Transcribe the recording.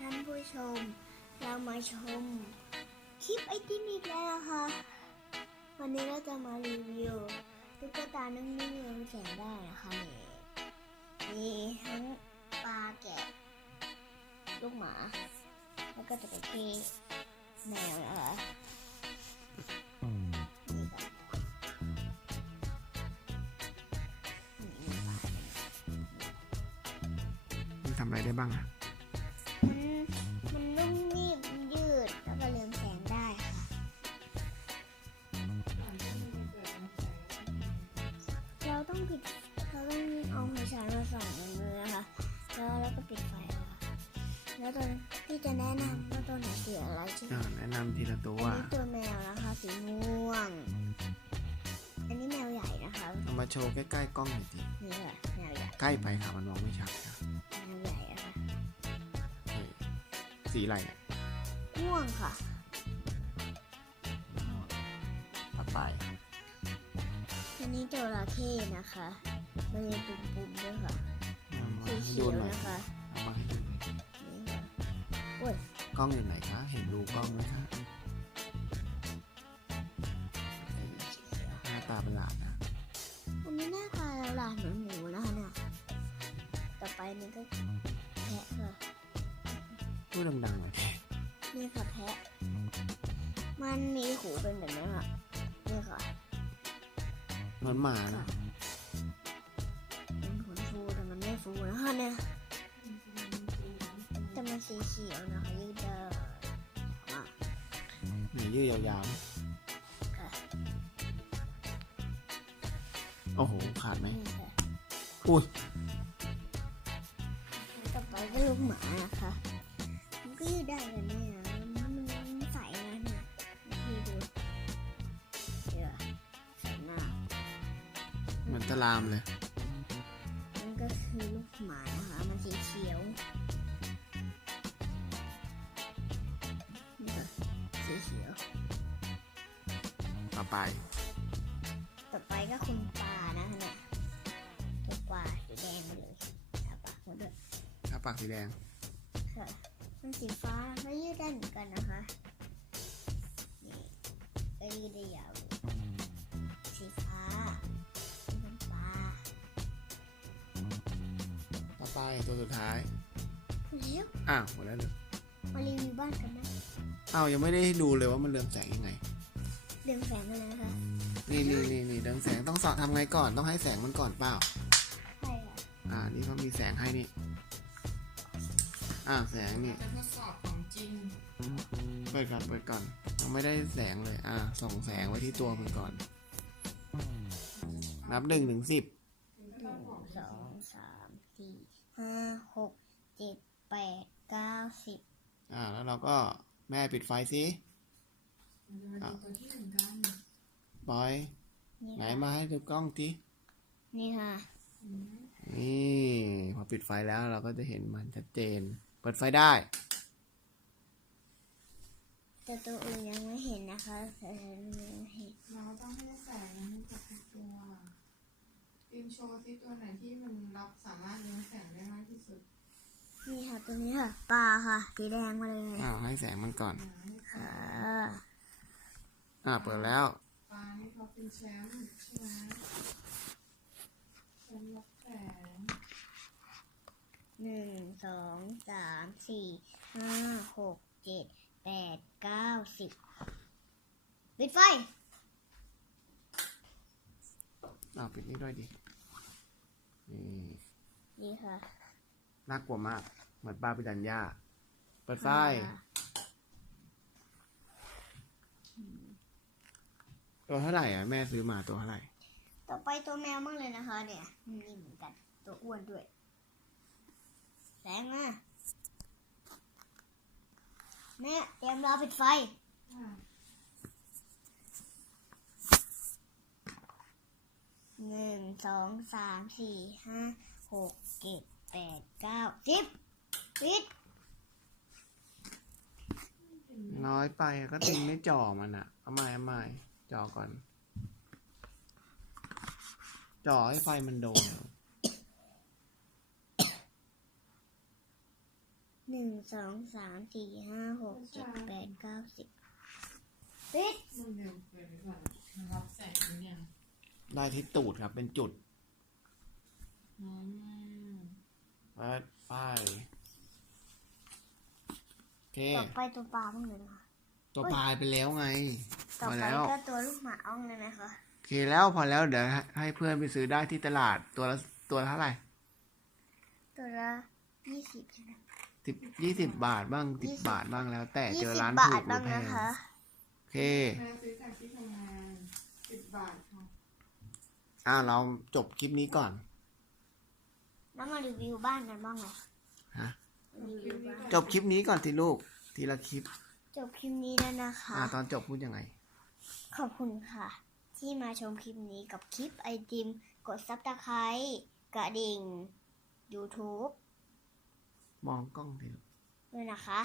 ท่านผู้ชมเรามาชมคลิปไอติมอีกแล้วนะคะวันนี้เราจะมารีวิวตุ๊กตานึ่งเรืองแสงได้นะคะมีทั้งปลาแกะลูกหมาแล้วก็จะเป็นที่แมวนะคะมันทำอะไรได้บ้างอะมันนุ่มนิ่มยืดแล้วก็เรืองแสงได้ค่ะเราต้องเอาไฟฉายมาส่องมันเลยนะคะแล้วก็ปิดไฟค่ะแล้วตอนที่จะแนะนำว่าตัวไหนสีอะไรใช่ไหมแนะนำทีละตัวอันนี้ตัวแมวนะคะสีม่วงอันนี้แมวใหญ่นะคะเอามาโชว์ใกล้ๆกล้องหน่อยสินี่ค่ะแมวใหญ่ใกล้ไปค่ะมันมองไม่ชัดค่ะแมวใหญ่อะค่ะสีอะไรม่วงค่ะต่อไปอันนี้จระเข้นะคะมันมีปุ่มๆด้วยค่ะสีเขียวนะคะเอามาให้ดูนี่ค่ะโอ้ยกล้องอยู่ไหนคะเห็นรูกล้องไหมคะหน้าตาเป็นหลานนะอันนี้หน้าตาหลานเหมือนหมูนะคะเนี่ยต่อไปนี่ก็แพะค่ะพูดดังๆหน่อยนี่ค่ะแพะมันมีหูเป็นแบบนี้ค่ะนี่ค่ะเหมือนหมานะเป็นขนฟูแต่มันไม่ฟูนะคะเนี่ยแต่มันสีเขียวนะคะยืดได้หนียืดยาวๆค่ะโอ้โหขาดไหมอุ้ยต่อไปก็ลูกหมานะคะมันก็ยืดได้กันเนี่ยมันใสนะเนี่ยพี่ดูเดี๋ยวใส่หน้าเหมือนตะลามเลยมันก็คือลูกหมานะคะมันสีเขียวนี่ค่ะสีเขียวต่อไปก็คุณปลานะคะเนี่ยตัวปลาสีแดงไปเลยปากมันด้วยปากสีแดงค่ะมันสีฟ้าก็ยืดได้เหมือนกันนะคะนี่ก็ยืดได้ยาวสีฟ้าเป็นปลาต่อไปตัวสุดท้ายหมดแล้วหมดแล้วเลยมารีวิวบ้านกันนะยังไม่ได้ดูเลยว่ามันเรืองแสงยังไงเรืองแสงอะไรนะคะนี่เรืองแสงต้องทำไงก่อนต้องให้แสงมันก่อนเปล่าใช่ค่ะนี่เขามีแสงให้นี่แสงนี่จะทดสอบของจริงเปิดก่อนยังไม่ได้แสงเลยส่องแสงไว้ที่ตัวมันก่อนนับ1 ถึง 10 1 2 3 4 5 6 7 8 9 10แล้วเราก็แม่ปิดไฟสิตัวที่1กันบอยไหนมาให้ดูกล้องทีนี่ค่ะนี่พอปิดไฟแล้วเราก็จะเห็นมันชัดเจนเปิดไฟได้ แต่ตัวอื่นยังไม่เห็นนะคะแต่ยังเห็นเราต้องให้แสงให้กับทุกตัวปิมโชว์ที่ตัวไหนที่มันรับสามารถเรืองแสงได้มากที่สุดนี่ค่ะตัวนี้ค่ะปลาค่ะสีแดงมาเลยให้แสงมันก่อนค่ะเปิดแล้วปลานี่เขาเป็นแชมป์ใช่ไหมแชมป์รับแสง1 2 3 4 5 6 7 8 9 10ปิดไฟปิดนี่ด้วยดินี่ค่ะน่ากลัวมากเหมือนปลาปิรันย่าเปิดไฟตัวเท่าไหร่แม่ซื้อมาตัวเท่าไหร่ต่อไปตัวแมวมั่งเลยนะคะเนี่ยนี่เหมือนกันตัวอ้วนด้วยแสงมาแม่เตรียมรอปิดไฟ1 2 3 4 5 6 7 8 9 10ปิดน้อยไปก็ติงไม่จ่อมันเอาใหม่จ่อก่อนจ่อให้ไฟมันโดน 1 2 3 4 5 6 7 8 9 10ปิด มันเร็วเกินไปก่อนมันรับแสงหรือยัง ได้ที่ตูดครับ เป็นจุด น้อยมาก เปิดไฟโอเค ต่อไปตัวปลาบ้างเลยนะคะ ตัวพายไปแล้วไง ต่อ พอ ไป แล้ว ก็ตัวลูกหมาอ้องเลยไหมคะ โอเคแล้วพอแล้วเดี๋ยวให้เพื่อนไปซื้อได้ที่ตลาดตัวละเท่าไหร่ ตัวละ20ใช่ไหม 20 บาทบ้าง10 บาทบ้างแล้ว แต่เจอร้าน 20 บา ถู ท กหรื บ้า อง แพง นะคะ โอเค แม่ซื้อจากที่ทำงาน10 บาทค่ะ เราจบคลิปนี้ก่อน แล้วมารีวิวบ้านกันบ้างไหม ฮะ รีวิวบ้าน จบคลิปนี้ก่อนสิลูก ทีละคลิป จบคลิปนี้แล้วนะคะ ตอนจบพูดยังไง ขอบคุณค่ะ ที่มาชมคลิปนี้กับคลิปไอติม กดซับสไครต์กระดิ่ง YouTube มองกล้องสิลูก ด้วยนะคะ